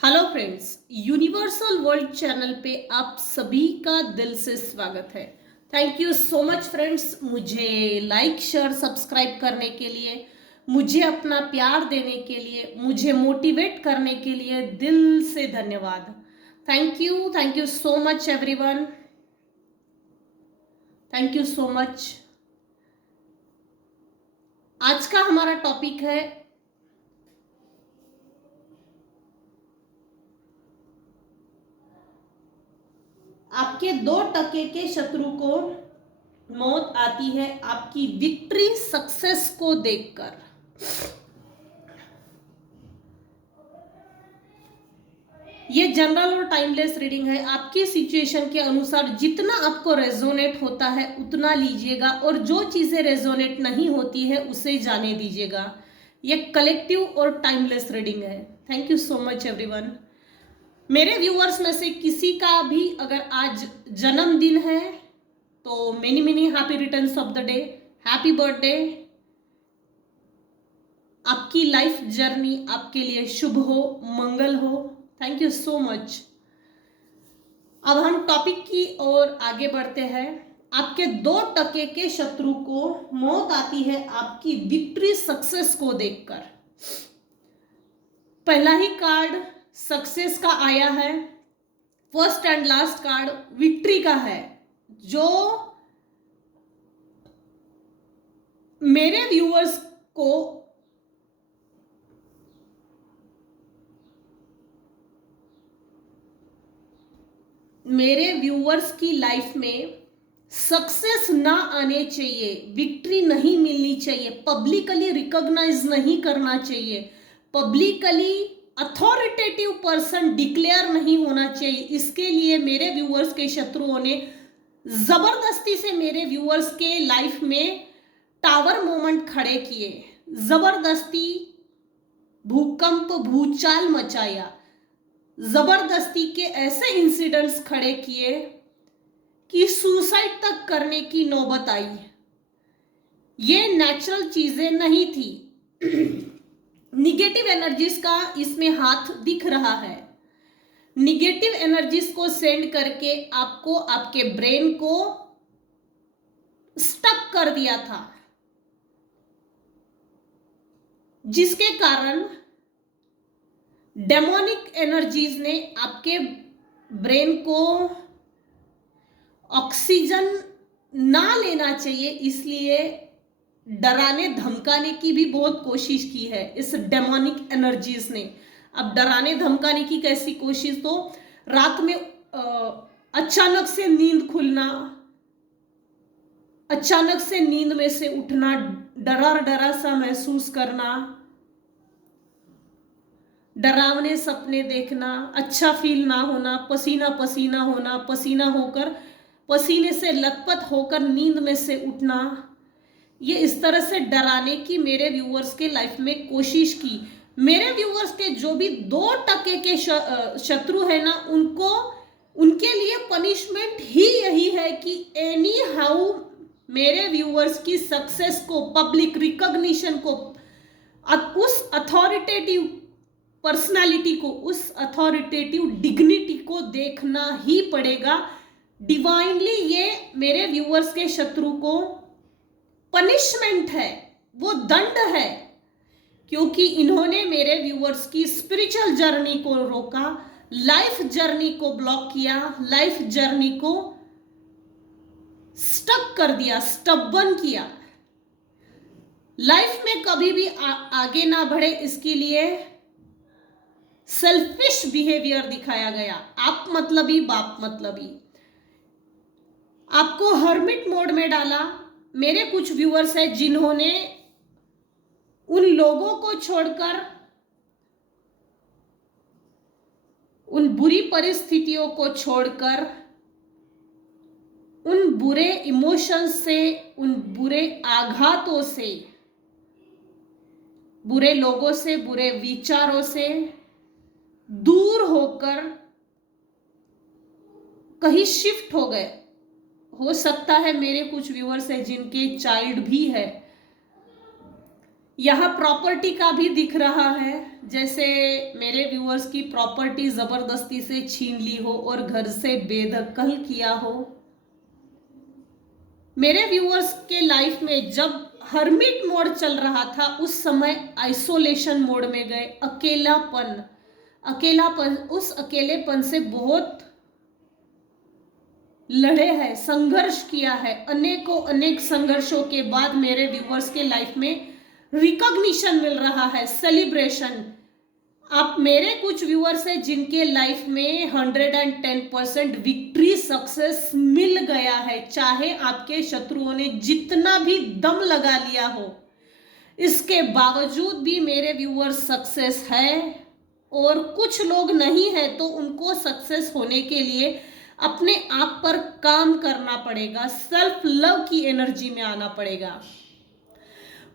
Hello friends, universal world channel पे आप सभी का दिल से स्वागत है। Thank you so much friends, मुझे लाइक शेयर सब्सक्राइब करने के लिए, मुझे अपना प्यार देने के लिए, मुझे मोटिवेट करने के लिए दिल से धन्यवाद। Thank you so much everyone. Thank you so much. आज का हमारा टॉपिक है आपके 2% के शत्रु को मौत आती है आपकी विक्ट्री सक्सेस को देखकर। ये जनरल और टाइमलेस रीडिंग है। आपकी सिचुएशन के अनुसार जितना आपको रेजोनेट होता है उतना लीजिएगा, और जो चीजें रेजोनेट नहीं होती है उसे जाने दीजिएगा। ये कलेक्टिव और टाइमलेस रीडिंग है। Thank you so much everyone. मेरे व्यूअर्स में से किसी का भी अगर आज जन्मदिन है तो many many happy returns of the day, happy birthday. आपकी लाइफ जर्नी आपके लिए शुभ हो, मंगल हो। Thank you so much. अब हम टॉपिक की ओर आगे बढ़ते हैं। आपके 2% के शत्रु को मौत आती है आपकी विक्ट्री सक्सेस को देखकर। पहला ही कार्ड सक्सेस का आया है, first and last card victory का है। जो मेरे व्यूअर्स को मेरे व्यूअर्स की लाइफ में सक्सेस ना आने चाहिए, विक्ट्री नहीं मिलनी चाहिए, पब्लिकली रिकॉग्नाइज नहीं करना चाहिए, पब्लिकली अथॉरिटेटिव पर्सन डिक्लेयर नहीं होना चाहिए, इसके लिए मेरे व्यूअर्स के शत्रुओं ने जबरदस्ती से मेरे व्यूअर्स के लाइफ में टावर मोमेंट खड़े किए, जबरदस्ती भूकंप भूचाल मचाया, जबरदस्ती के ऐसे इंसिडेंट्स खड़े किए कि सुसाइड तक करने की नौबत आई। ये नेचुरल चीजें नहीं थी। निगेटिव एनर्जीज का इसमें हाथ दिख रहा है। निगेटिव एनर्जीज को सेंड करके आपको आपके ब्रेन को स्टक कर दिया था, जिसके कारण डेमोनिक एनर्जीज ने आपके ब्रेन को ऑक्सीजन ना लेना चाहिए, इसलिए डराने धमकाने की भी बहुत कोशिश की है इस डेमोनिक एनर्जीज ने। अब डराने धमकाने की कैसी कोशिश? तो रात में अचानक से नींद खुलना, अचानक से नींद में से उठना, डरा डरा सा महसूस करना, डरावने सपने देखना, अच्छा फील ना होना, पसीना पसीना होना, पसीना होकर पसीने से लथपथ होकर नींद में से उठना। ये इस तरह से डराने की मेरे व्यूअर्स के लाइफ में कोशिश की। मेरे व्यूअर्स के जो भी 2% के शत्रु है ना, उनको उनके लिए पनिशमेंट ही यही है कि एनी हाउ मेरे व्यूअर्स की सक्सेस को, पब्लिक रिकॉग्निशन को, उस अथॉरिटेटिव पर्सनालिटी को, उस अथॉरिटेटिव डिग्निटी को देखना ही पड़ेगा। डिवाइनली ये मेरे व्यूअर्स के शत्रु को पनिशमेंट है, वो दंड है, क्योंकि इन्होंने मेरे व्यूअर्स की स्पिरिचुअल जर्नी को रोका, लाइफ जर्नी को ब्लॉक किया, लाइफ जर्नी को स्टक कर दिया, स्टबन किया। लाइफ में कभी भी आगे ना बढ़े, इसके लिए सेल्फिश बिहेवियर दिखाया गया। आप मतलबी बाप मतलबी, आपको हर्मिट मोड में डाला। मेरे कुछ व्यूअर्स हैं जिन्होंने उन लोगों को छोड़कर, उन बुरी परिस्थितियों को छोड़कर, उन बुरे इमोशंस से, उन बुरे आघातों से, बुरे लोगों से, बुरे विचारों से दूर होकर कहीं शिफ्ट हो गए। हो सकता है मेरे कुछ व्यूअर्स हैं जिनके चाइल्ड भी है, यहाँ प्रॉपर्टी का भी दिख रहा है, जैसे मेरे व्यूअर्स की प्रॉपर्टी जबरदस्ती से छीन ली हो और घर से बेदखल किया हो। मेरे व्यूअर्स के लाइफ में जब हर्मिट मोड चल रहा था उस समय आइसोलेशन मोड में गए, अकेलापन, उस अकेलेपन से बहुत लड़े हैं, संघर्ष किया है। अनेक संघर्षों के बाद मेरे व्यूअर्स के लाइफ में रिकॉग्निशन मिल रहा है, सेलिब्रेशन। आप मेरे कुछ व्यूअर्स हैं जिनके लाइफ में 110% विक्ट्री, सक्सेस मिल गया है, चाहे आपके शत्रुओं ने जितना भी दम लगा लिया हो, इसके बावजूद भी मेरे व्यूअर्स सक्सेस है। और कुछ लोग नहीं है तो उनको सक्सेस होने के लिए अपने आप पर काम करना पड़ेगा, सेल्फ लव की एनर्जी में आना पड़ेगा।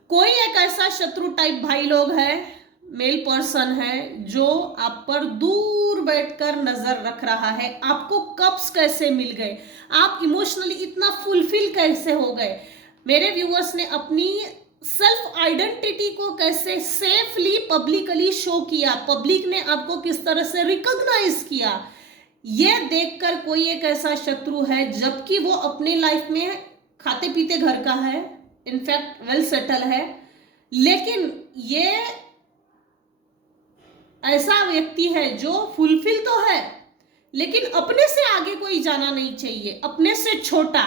कोई एक ऐसा शत्रु टाइप भाई लोग है, मेल पर्सन है, जो आप पर दूर बैठकर नजर रख रहा है। आपको कब्स कैसे मिल गए, आप इमोशनली इतना फुलफिल कैसे हो गए, मेरे व्यूअर्स ने अपनी सेल्फ आइडेंटिटी को कैसे सेफली पब्लिकली शो किया, पब्लिक ने आपको किस तरह से रिकॉग्नाइज किया, ये देखकर कोई एक ऐसा शत्रु है, जबकि वो अपने लाइफ में खाते पीते घर का है, इनफैक्ट वेल सेटल है, लेकिन ये ऐसा व्यक्ति है जो फुलफिल तो है लेकिन अपने से आगे कोई जाना नहीं चाहिए, अपने से छोटा।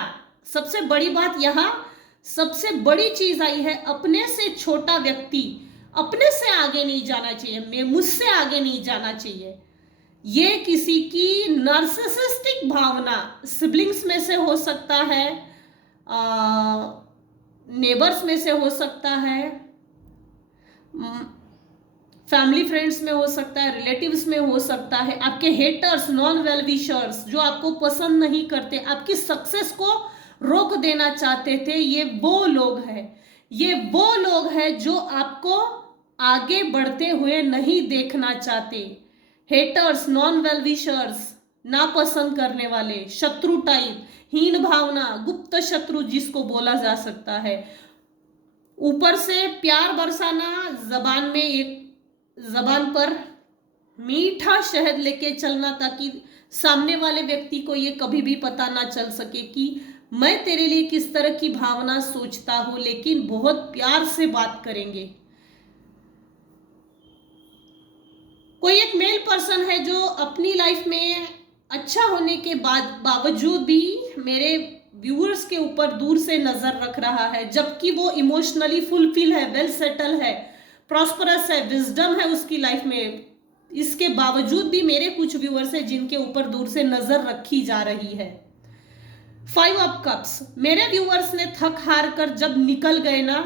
सबसे बड़ी बात यहाँ, सबसे बड़ी चीज आई है, अपने से छोटा व्यक्ति अपने से आगे नहीं जाना चाहिए, मैं मुझसे आगे नहीं जाना चाहिए। ये किसी की नार्सिसिस्टिक भावना, सिबलिंग्स में से हो सकता है, नेबर्स में से हो सकता है, फैमिली फ्रेंड्स में हो सकता है, रिलेटिव्स में हो सकता है, आपके हेटर्स, नॉन वेल विशर्स जो आपको पसंद नहीं करते, आपकी सक्सेस को रोक देना चाहते थे, ये वो लोग हैं, ये वो लोग हैं जो आपको आगे बढ़ते हुए नहीं देखना चाहते। हेटर्स, नॉन वेल विशर्स, नापसंद करने वाले, शत्रु टाइप, हीन भावना, गुप्त शत्रु जिसको बोला जा सकता है। ऊपर से प्यार बरसाना, जबान पर मीठा शहद लेके चलना, ताकि सामने वाले व्यक्ति को ये कभी भी पता ना चल सके कि मैं तेरे लिए किस तरह की भावना सोचता हूं, लेकिन बहुत प्यार से बात करेंगे। कोई एक मेल पर्सन है जो अपनी लाइफ में अच्छा होने के बावजूद भी मेरे व्यूअर्स के ऊपर दूर से नजर रख रहा है, जबकि वो इमोशनली फुलफिल है, वेल सेटल है, प्रॉस्परस है, विजडम है उसकी लाइफ में। इसके बावजूद भी मेरे कुछ व्यूअर्स हैं जिनके ऊपर दूर से नजर रखी जा रही है। 5 ऑफ कप्स, मेरे व्यूअर्स ने थक हार कर जब निकल गए ना,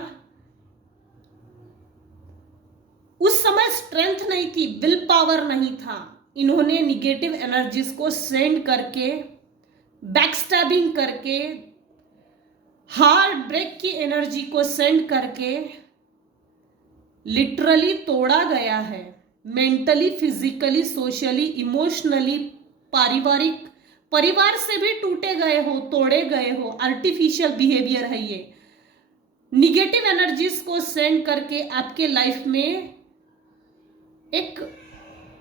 उस समय स्ट्रेंथ नहीं थी, विल पावर नहीं था, इन्होंने निगेटिव एनर्जीज को सेंड करके, बैकस्टैबिंग करके, हार्ट ब्रेक की एनर्जी को सेंड करके लिटरली तोड़ा गया है। मेंटली, फिजिकली, सोशली, इमोशनली, पारिवारिक, परिवार से भी टूटे गए हो, तोड़े गए हो। आर्टिफिशियल बिहेवियर है ये, निगेटिव एनर्जीज को सेंड करके आपके लाइफ में एक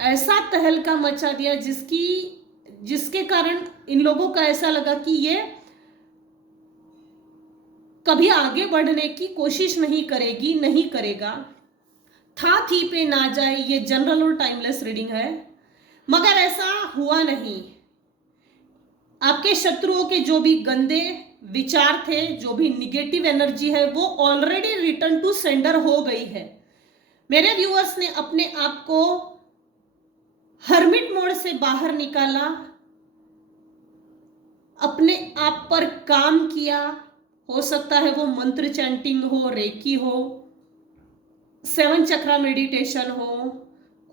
ऐसा तहलका मचा दिया जिसके कारण इन लोगों का ऐसा लगा कि ये कभी आगे बढ़ने की कोशिश नहीं करेगा। था थी पे ना जाए, ये जनरल और टाइमलेस रीडिंग है, मगर ऐसा हुआ नहीं। आपके शत्रुओं के जो भी गंदे विचार थे, जो भी निगेटिव एनर्जी है, वो ऑलरेडी रिटर्न टू सेंडर हो गई है। मेरे व्यूअर्स ने अपने आप को हर्मिट मोड से बाहर निकाला, अपने आप पर काम किया। हो सकता है वो मंत्र चैंटिंग हो, रेकी हो, 7 चक्रा मेडिटेशन हो,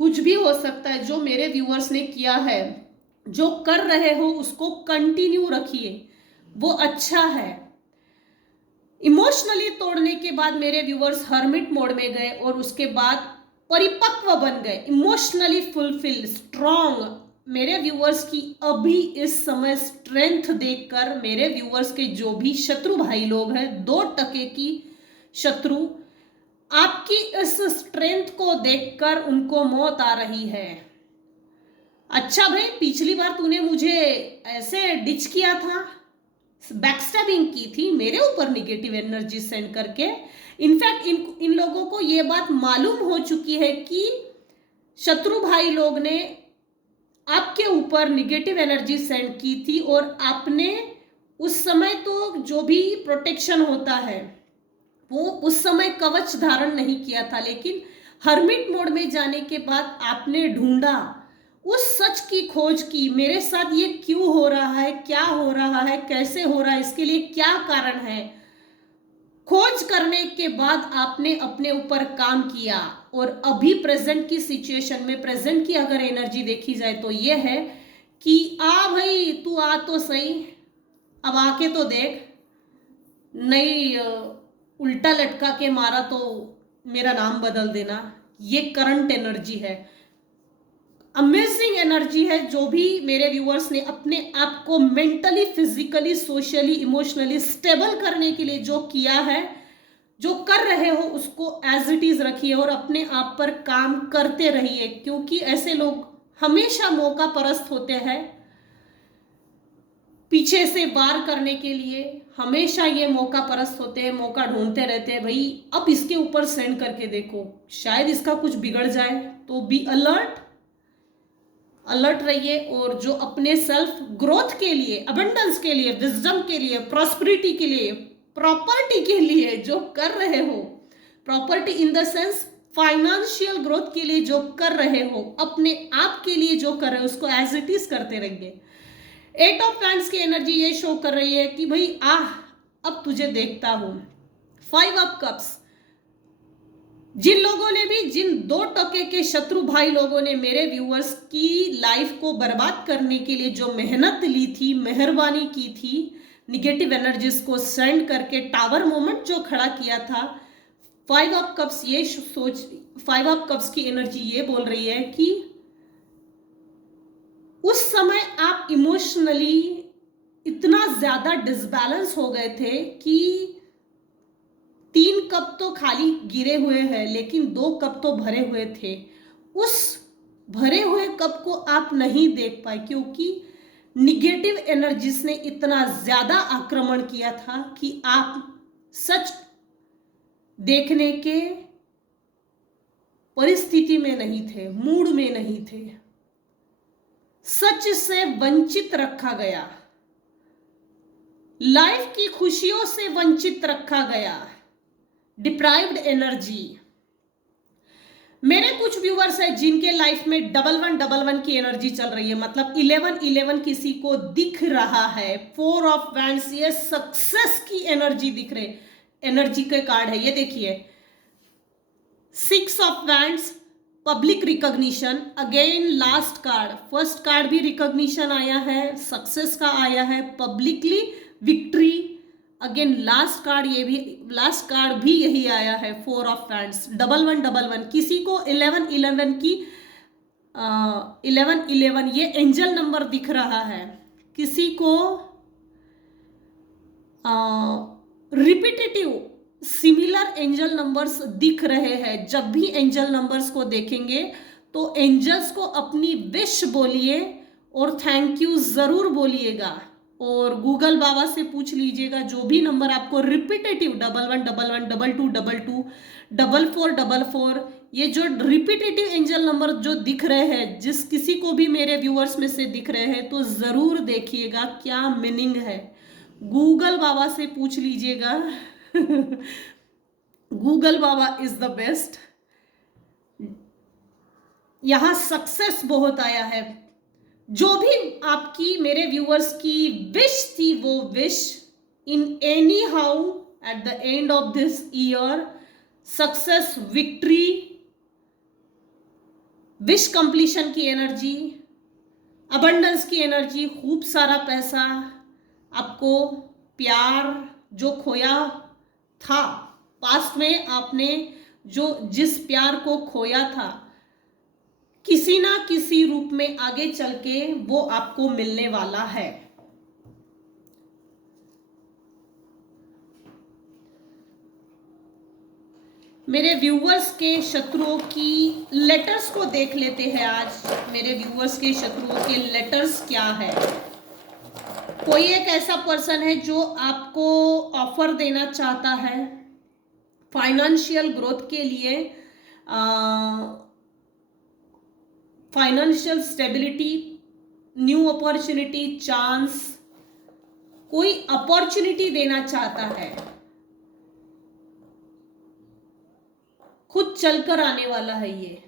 कुछ भी हो सकता है। जो मेरे व्यूअर्स ने किया है, जो कर रहे हो, उसको कंटिन्यू रखिए, वो अच्छा है। इमोशनली तोड़ने के बाद मेरे व्यूअर्स हर्मिट मोड में गए और उसके बाद परिपक्व बन गए, इमोशनली फुलफिल्ड, स्ट्रॉन्ग। मेरे व्यूअर्स की अभी इस समय स्ट्रेंथ देखकर मेरे व्यूअर्स के जो भी शत्रु भाई लोग हैं, 2% की शत्रु, आपकी इस स्ट्रेंथ को देखकर उनको मौत आ रही है। अच्छा भाई, पिछली बार तूने मुझे ऐसे डिच किया था, बैकस्टैबिंग की थी मेरे ऊपर निगेटिव एनर्जी सेंड करके। इनफैक्ट इन लोगों को ये बात मालूम हो चुकी है कि शत्रु भाई लोग ने आपके ऊपर निगेटिव एनर्जी सेंड की थी, और आपने उस समय तो जो भी प्रोटेक्शन होता है वो उस समय कवच धारण नहीं किया था, लेकिन हर्मिट मोड में जाने के बाद आपने ढूंढा, उस सच की खोज की, मेरे साथ ये क्यों हो रहा है, क्या हो रहा है, कैसे हो रहा है, इसके लिए क्या कारण है। खोज करने के बाद आपने अपने ऊपर काम किया, और अभी प्रेजेंट की सिचुएशन में, प्रेजेंट की अगर एनर्जी देखी जाए तो ये है कि आ भाई तू आ तो सही, अब आके तो देख, नहीं उल्टा लटका के मारा तो मेरा नाम बदल देना। ये करंट एनर्जी है, अमेजिंग एनर्जी है। जो भी मेरे व्यूअर्स ने अपने आप को mentally, physically, socially, emotionally stable करने के लिए जो किया है, जो कर रहे हो, उसको एज इट इज रखिए और अपने आप पर काम करते रहिए, क्योंकि ऐसे लोग हमेशा मौका परस्त होते हैं। पीछे से वार करने के लिए हमेशा ये मौका परस्त होते हैं, मौका ढूंढते रहते हैं। भाई अब इसके ऊपर सेंड करके देखो, शायद इसका कुछ बिगड़ जाए, तो बी अलर्ट, अलर्ट रहिए। और जो अपने सेल्फ ग्रोथ के लिए, अबंडेंस के लिए, विजडम के लिए, प्रॉस्पेरिटी के लिए, प्रॉपर्टी के लिए जो कर रहे हो, property in the sense financial growth के लिए जो कर रहे हो, अपने आप के लिए जो कर रहे हो, उसको एज इट इज करते रहिए। 8 ऑफ पैंट्स की एनर्जी ये शो कर रही है कि भाई अब तुझे देखता हूं। 5 ऑफ कप्स, जिन लोगों ने भी, जिन 2 टके के शत्रु भाई लोगों ने मेरे व्यूअर्स की लाइफ को बर्बाद करने के लिए जो मेहनत ली थी, मेहरबानी की थी, निगेटिव एनर्जीज को सेंड करके टावर मोमेंट जो खड़ा किया था, 5 ऑफ कप्स ये सोच, 5 ऑफ कप्स की एनर्जी ये बोल रही है कि उस समय आप इमोशनली इतना ज्यादा डिसबैलेंस हो गए थे कि 3 कप तो खाली गिरे हुए हैं, लेकिन 2 कप तो भरे हुए थे। उस भरे हुए कप को आप नहीं देख पाए, क्योंकि निगेटिव एनर्जीज ने इतना ज्यादा आक्रमण किया था कि आप सच देखने के परिस्थिति में नहीं थे, मूड में नहीं थे। सच से वंचित रखा गया, लाइफ की खुशियों से वंचित रखा गया, डिप्राइव्ड एनर्जी। मेरे कुछ व्यूअर्स हैं जिनके लाइफ में 1111 की एनर्जी चल रही है, मतलब 1111 किसी को दिख रहा है। 4 ऑफ वैंड्स, ये सक्सेस की एनर्जी दिख रही, एनर्जी के कार्ड है ये देखिए। 6 of wands, public recognition, again last card, first card भी रिकॉग्निशन आया है, सक्सेस का आया है, publicly victory, again last card, ये भी लास्ट कार्ड भी यही आया है, 4 ऑफ वैंड्स, 1111। किसी को 1111 की 1111 ये एंजल नंबर दिख रहा है, किसी को रिपीटेटिव सिमिलर एंजल नंबर्स दिख रहे हैं। जब भी एंजल नंबर्स को देखेंगे तो एंजल्स को अपनी विश बोलिए और थैंक यू जरूर बोलिएगा, और गूगल बाबा से पूछ लीजिएगा जो भी नंबर आपको रिपीटेटिव 1111, 2222, 4444, ये जो रिपीटेटिव एंजल नंबर जो दिख रहे हैं, जिस किसी को भी मेरे व्यूअर्स में से दिख रहे हैं, तो जरूर देखिएगा क्या मीनिंग है। गूगल बाबा से पूछ लीजिएगा। Google Baba is the best. यहां सक्सेस बहुत आया है। जो भी आपकी, मेरे व्यूअर्स की विश थी, वो wish in any how at the end of this year, success, victory, wish completion की एनर्जी, अबंडेंस की एनर्जी, खूब सारा पैसा, आपको प्यार जो खोया था पास्ट में, आपने जो जिस प्यार को खोया था, किसी ना किसी रूप में आगे चल के वो आपको मिलने वाला है। मेरे व्यूवर्स के शत्रुओं की लेटर्स को देख लेते हैं आज। मेरे व्यूवर्स के शत्रुओं के लेटर्स क्या है। कोई एक ऐसा पर्सन है जो आपको ऑफर देना चाहता है फाइनेंशियल ग्रोथ के लिए, financial stability, new opportunity, chance, कोई अपॉर्चुनिटी देना चाहता है, खुद चलकर आने वाला है ये।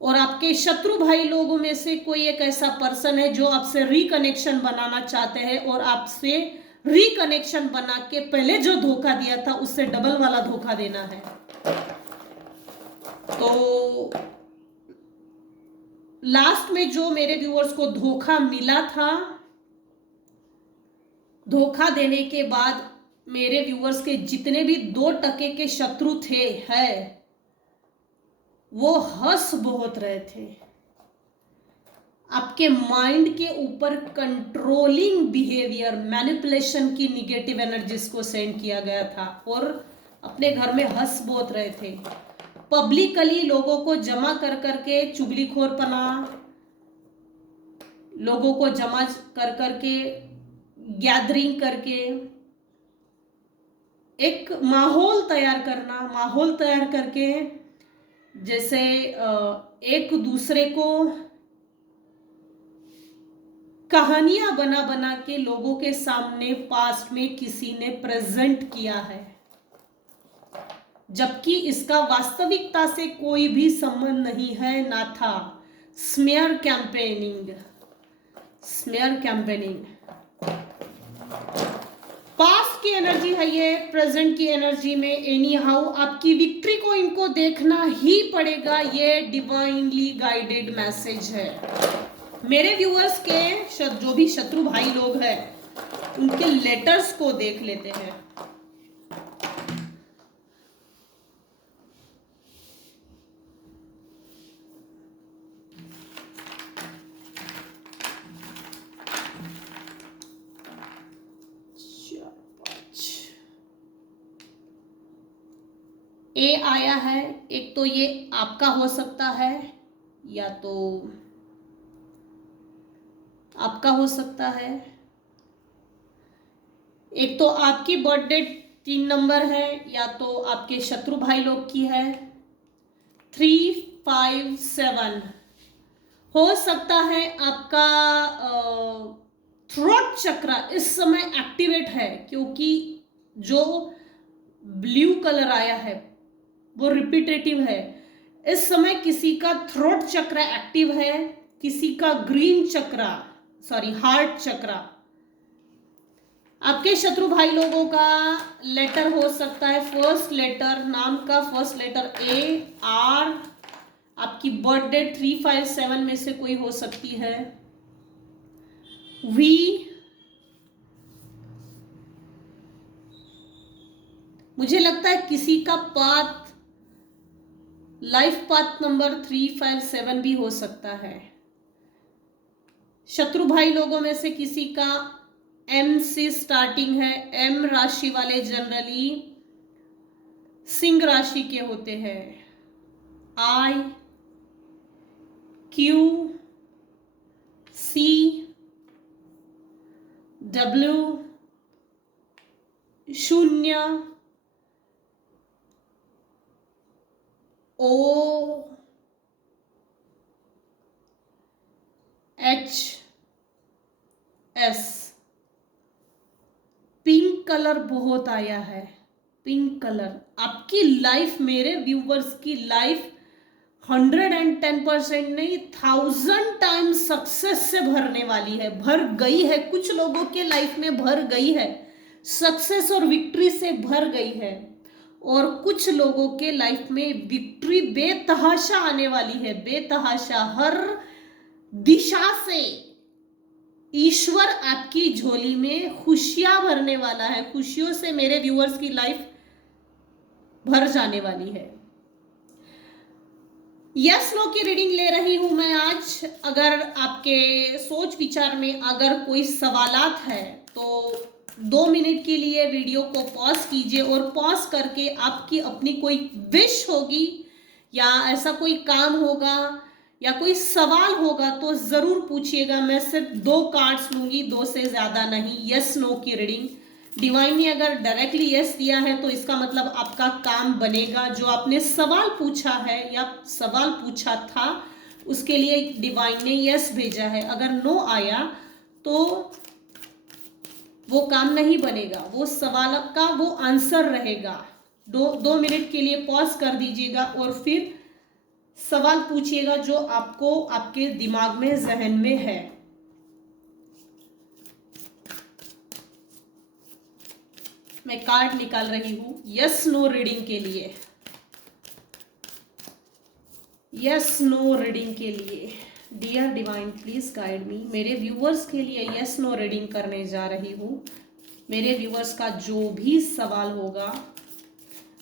और आपके शत्रु भाई लोगों में से कोई एक ऐसा पर्सन है जो आपसे रिकनेक्शन बनाना चाहते हैं और आपसे रिकनेक्शन बना के पहले जो धोखा दिया था उससे डबल वाला धोखा देना है। तो लास्ट में जो मेरे व्यूअर्स को धोखा मिला था, धोखा देने के बाद मेरे व्यूअर्स के जितने भी 2% के शत्रु थे है वो हंस बहुत रहे थे। आपके माइंड के ऊपर कंट्रोलिंग बिहेवियर, मैनिपुलेशन की निगेटिव एनर्जीज को सेंड किया गया था और अपने घर में हंस बहुत रहे थे। पब्लिकली लोगों को जमा कर करके चुगलीखोरपना, लोगों को जमा कर करके गैदरिंग करके एक माहौल तैयार करना, माहौल तैयार करके जैसे एक दूसरे को कहानियां बना बना के लोगों के सामने पास्ट में किसी ने प्रेजेंट किया है, जबकि इसका वास्तविकता से कोई भी संबंध नहीं है ना था। Smear campaigning, smear campaigning past की एनर्जी है ये, प्रेजेंट की एनर्जी में एनी हाउ आपकी विक्ट्री को इनको देखना ही पड़ेगा। ये डिवाइनली गाइडेड मैसेज है। मेरे व्यूअर्स के जो भी शत्रु भाई लोग हैं उनके लेटर्स को देख लेते हैं। ए आया है, एक तो ये आपका हो सकता है या तो आपका हो सकता है, एक तो आपकी बर्थडे 3 नंबर है या तो आपके शत्रु भाई लोग की है। 357 हो सकता है आपका थ्रोट चक्र इस समय एक्टिवेट है, क्योंकि जो ब्लू कलर आया है वो रिपीटेटिव है। इस समय किसी का थ्रोट चक्र एक्टिव है, किसी का ग्रीन चक्र, सॉरी हार्ट चक्र। आपके शत्रु भाई लोगों का लेटर हो सकता है फर्स्ट लेटर, नाम का फर्स्ट लेटर ए, आर, आपकी बर्थडे 357 में से कोई हो सकती है, वी। मुझे लगता है किसी का पाथ, लाइफ पाथ नंबर 357 भी हो सकता है। शत्रु भाई लोगों में से किसी का एम से स्टार्टिंग है। एम राशि वाले जनरली सिंह राशि के होते हैं। आई, क्यू, सी, डब्ल्यू, शून्य, ओ, एच, एस। पिंक कलर बहुत आया है, पिंक कलर। आपकी लाइफ, मेरे व्यूवर्स की लाइफ 110% नहीं 1000 टाइम्स सक्सेस से भरने वाली है, भर गई है। कुछ लोगों के लाइफ में भर गई है, सक्सेस और विक्ट्री से भर गई है, और कुछ लोगों के लाइफ में विक्ट्री बेतहाशा आने वाली है, बेतहाशा। हर दिशा से ईश्वर आपकी झोली में खुशियां भरने वाला है, खुशियों से मेरे व्यूअर्स की लाइफ भर जाने वाली है। यस नो की रीडिंग ले रही हूं मैं आज। अगर आपके सोच विचार में अगर कोई सवालात है तो 2 मिनट के लिए वीडियो को पॉज कीजिए और पॉज करके आपकी अपनी कोई विश होगी या ऐसा कोई काम होगा या कोई सवाल होगा तो ज़रूर पूछिएगा। मैं सिर्फ 2 कार्ड्स लूँगी, 2 से ज़्यादा नहीं। यस नो की रीडिंग। डिवाइन ने अगर डायरेक्टली यस दिया है तो इसका मतलब आपका काम बनेगा। जो आपने सवाल पूछा है या सवाल पूछा था उसके लिए डिवाइन ने यस भेजा है। अगर नो आया तो वो काम नहीं बनेगा, वो सवाल का वो आंसर रहेगा। 2 मिनट के लिए पॉज कर दीजिएगा और फिर सवाल पूछिएगा जो आपको आपके दिमाग में, जहन में है। मैं कार्ड निकाल रही हूं यस नो रीडिंग के लिए। यस नो रीडिंग के लिए dear divine please guide me. मेरे व्यूअर्स के लिए यस नो रीडिंग करने जा रही हूँ। मेरे व्यूअर्स का जो भी सवाल होगा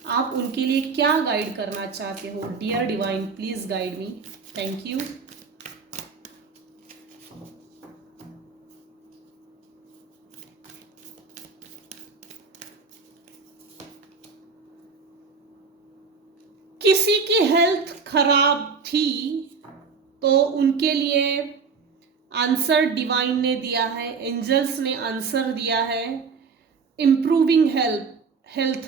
आप उनके लिए क्या गाइड करना चाहते हो। Dear divine please guide me. Thank you. किसी की हेल्थ खराब थी तो उनके लिए आंसर डिवाइन ने दिया है, एंजल्स ने आंसर दिया है। इम्प्रूविंग हेल्थ,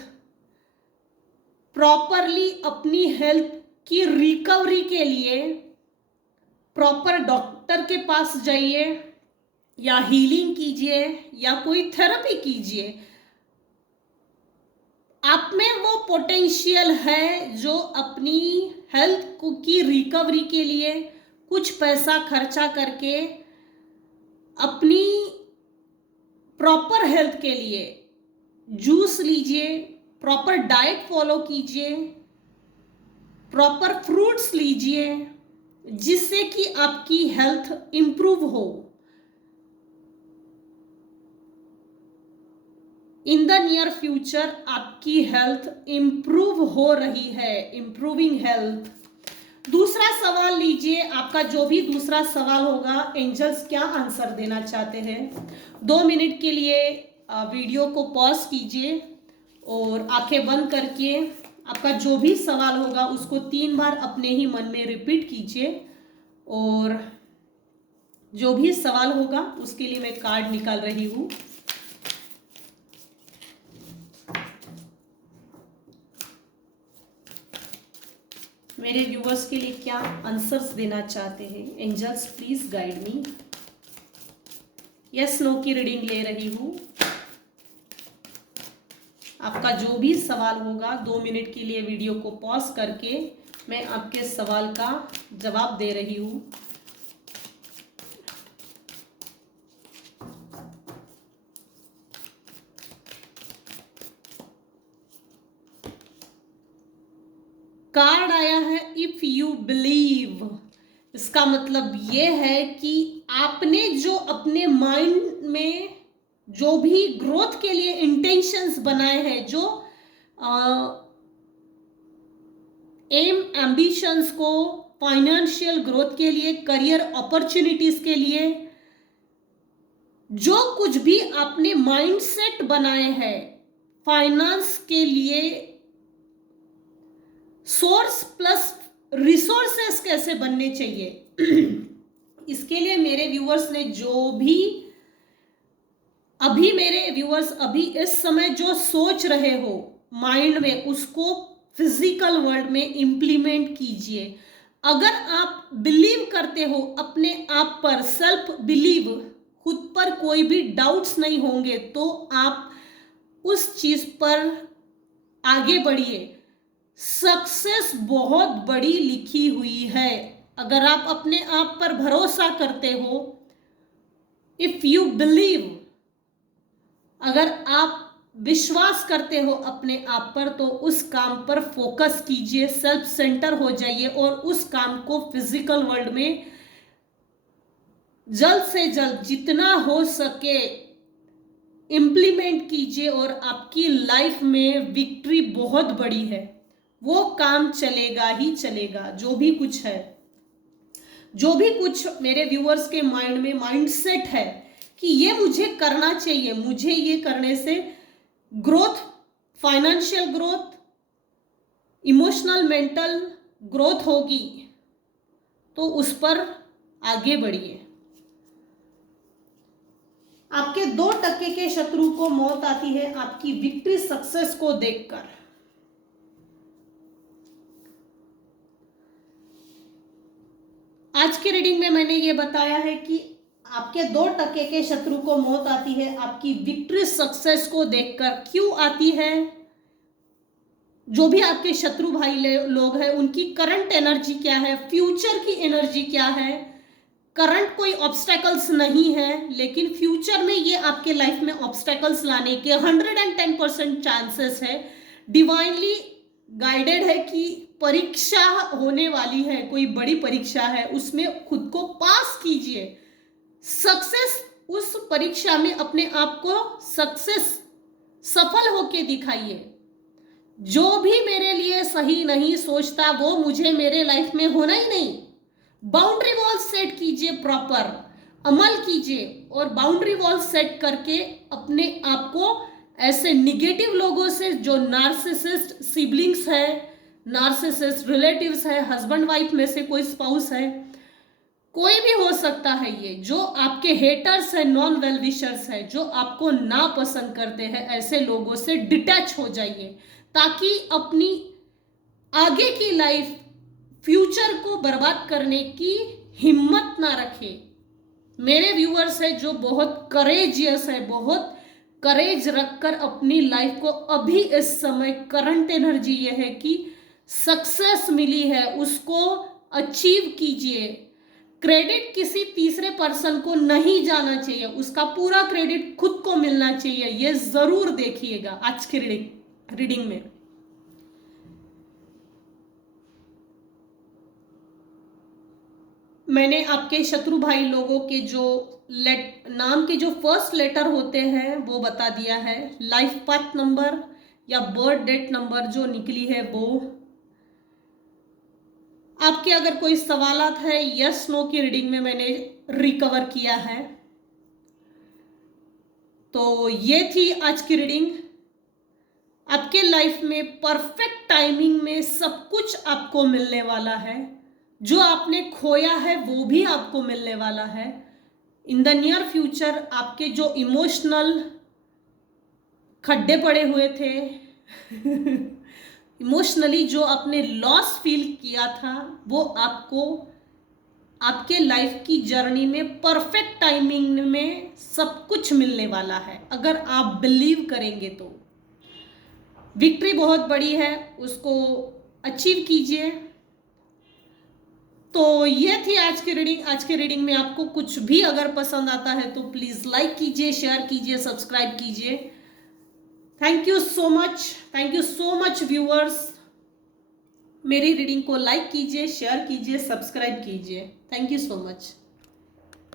प्रॉपरली अपनी हेल्थ की रिकवरी के लिए प्रॉपर डॉक्टर के पास जाइए या हीलिंग कीजिए या कोई थेरेपी कीजिए। आप में वो पोटेंशियल है जो अपनी हेल्थ की रिकवरी के लिए कुछ पैसा खर्चा करके अपनी प्रॉपर हेल्थ के लिए जूस लीजिए, प्रॉपर डाइट फॉलो कीजिए, प्रॉपर फ्रूट्स लीजिए जिससे कि आपकी हेल्थ इंप्रूव हो। इन द नियर फ्यूचर आपकी हेल्थ इंप्रूव हो रही है, इंप्रूविंग हेल्थ। दूसरा सवाल लीजिए, आपका जो भी दूसरा सवाल होगा एंजल्स क्या आंसर देना चाहते हैं। 2 मिनट के लिए वीडियो को पॉज कीजिए और आंखें बंद करके आपका जो भी सवाल होगा उसको 3 बार अपने ही मन में रिपीट कीजिए और जो भी सवाल होगा उसके लिए मैं कार्ड निकाल रही हूँ। मेरे व्यूवर्स के लिए क्या आंसर्स देना चाहते हैं angels please guide me. Yes no की रीडिंग ले रही हूँ। आपका जो भी सवाल होगा 2 मिनट के लिए वीडियो को पॉज करके मैं आपके सवाल का जवाब दे रही हूँ। कार्ड आया है इफ यू बिलीव। इसका मतलब ये है कि आपने जो अपने माइंड में जो भी ग्रोथ के लिए इंटेंशंस बनाए हैं, जो एम एम्बिशंस को, फाइनेंशियल ग्रोथ के लिए, करियर अपॉर्चुनिटीज के लिए, जो कुछ भी आपने माइंडसेट बनाए हैं फाइनेंस के लिए, सोर्स प्लस रिसोर्सेस कैसे बनने चाहिए इसके लिए मेरे व्यूअर्स ने जो भी अभी मेरे व्यूअर्स अभी इस समय जो सोच रहे हो माइंड में, उसको फिजिकल वर्ल्ड में इंप्लीमेंट कीजिए। अगर आप बिलीव करते हो अपने आप पर, सेल्फ बिलीव, खुद पर कोई भी डाउट्स नहीं होंगे तो आप उस चीज पर आगे बढ़िए। सक्सेस बहुत बड़ी लिखी हुई है। अगर आप अपने आप पर भरोसा करते हो, इफ यू बिलीव, अगर आप विश्वास करते हो अपने आप पर तो उस काम पर फोकस कीजिए, सेल्फ सेंटर हो जाइए और उस काम को फिजिकल वर्ल्ड में जल्द से जल्द जितना हो सके इंप्लीमेंट कीजिए और आपकी लाइफ में विक्ट्री बहुत बड़ी है। वो काम चलेगा ही चलेगा। जो भी कुछ है, जो भी कुछ मेरे व्यूअर्स के माइंड में माइंडसेट है कि ये मुझे करना चाहिए, मुझे ये करने से growth, financial growth, emotional mental growth होगी, तो उस पर आगे बढ़िए। आपके 2% के शत्रु को मौत आती है आपकी विक्ट्री सक्सेस को देखकर। आज की रीडिंग में मैंने ये बताया है कि आपके 2% के शत्रु को मौत आती है आपकी विक्ट्री सक्सेस को देखकर। क्यों आती है? जो भी आपके शत्रु भाई लोग हैं उनकी करंट एनर्जी क्या है, फ्यूचर की एनर्जी क्या है। करंट कोई ऑब्स्टेकल्स नहीं है, लेकिन फ्यूचर में ये आपके लाइफ में ऑब्स्टेकल्स लाने के 110% चांसेस है। डिवाइनली गाइडेड है कि परीक्षा होने वाली है, कोई बड़ी परीक्षा है, उसमें खुद को पास कीजिए। सक्सेस, उस परीक्षा में अपने आप को सक्सेस, सफल होके दिखाइए। जो भी मेरे लिए सही नहीं सोचता वो मुझे मेरे लाइफ में होना ही नहीं। बाउंड्री वॉल सेट कीजिए, प्रॉपर अमल कीजिए, और बाउंड्री वॉल सेट करके अपने आप को ऐसे निगेटिव लोगों से, जो नार्सिसिस्ट सिबलिंग्स है, नार्सिसिस्ट रिलेटिव्स है, हस्बैंड वाइफ में से कोई स्पाउस है, कोई भी हो सकता है, ये जो आपके हेटर्स है, नॉन वेल विशर्स है, जो आपको ना पसंद करते हैं, ऐसे लोगों से डिटैच हो जाइए, ताकि अपनी आगे की लाइफ, फ्यूचर को बर्बाद करने की हिम्मत ना रखे। मेरे व्यूअर्स है जो बहुत करेजियस है, बहुत करेज रखकर अपनी लाइफ को, अभी इस समय करंट एनर्जी ये है कि सक्सेस मिली है, उसको अचीव कीजिए। क्रेडिट किसी तीसरे पर्सन को नहीं जाना चाहिए, उसका पूरा क्रेडिट खुद को मिलना चाहिए। ये जरूर देखिएगा आज की रीडिंग में। मैंने आपके शत्रु भाई लोगों के जो नाम के जो फर्स्ट लेटर होते हैं वो बता दिया है। लाइफ पाथ नंबर या बर्थ डेट नंबर जो निकली है वो। आपके अगर कोई सवालात है, यस नो की रीडिंग में मैंने रिकवर किया है। तो ये थी आज की रीडिंग। आपके लाइफ में परफेक्ट टाइमिंग में सब कुछ आपको मिलने वाला है। जो आपने खोया है वो भी आपको मिलने वाला है। इन द नियर फ्यूचर आपके जो इमोशनल खड्डे पड़े हुए थे इमोशनली जो आपने लॉस फील किया था, वो आपको आपके लाइफ की जर्नी में परफेक्ट टाइमिंग में सब कुछ मिलने वाला है, अगर आप बिलीव करेंगे तो। विक्ट्री बहुत बड़ी है, उसको अचीव कीजिए। तो ये थी आज की रीडिंग। आज की रीडिंग में आपको कुछ भी अगर पसंद आता है तो प्लीज लाइक कीजिए, शेयर कीजिए, सब्सक्राइब कीजिए। Thank you so much viewers. मेरी रीडिंग को लाइक कीजिए, शेयर कीजिए, सब्सक्राइब कीजिए। Thank you so much.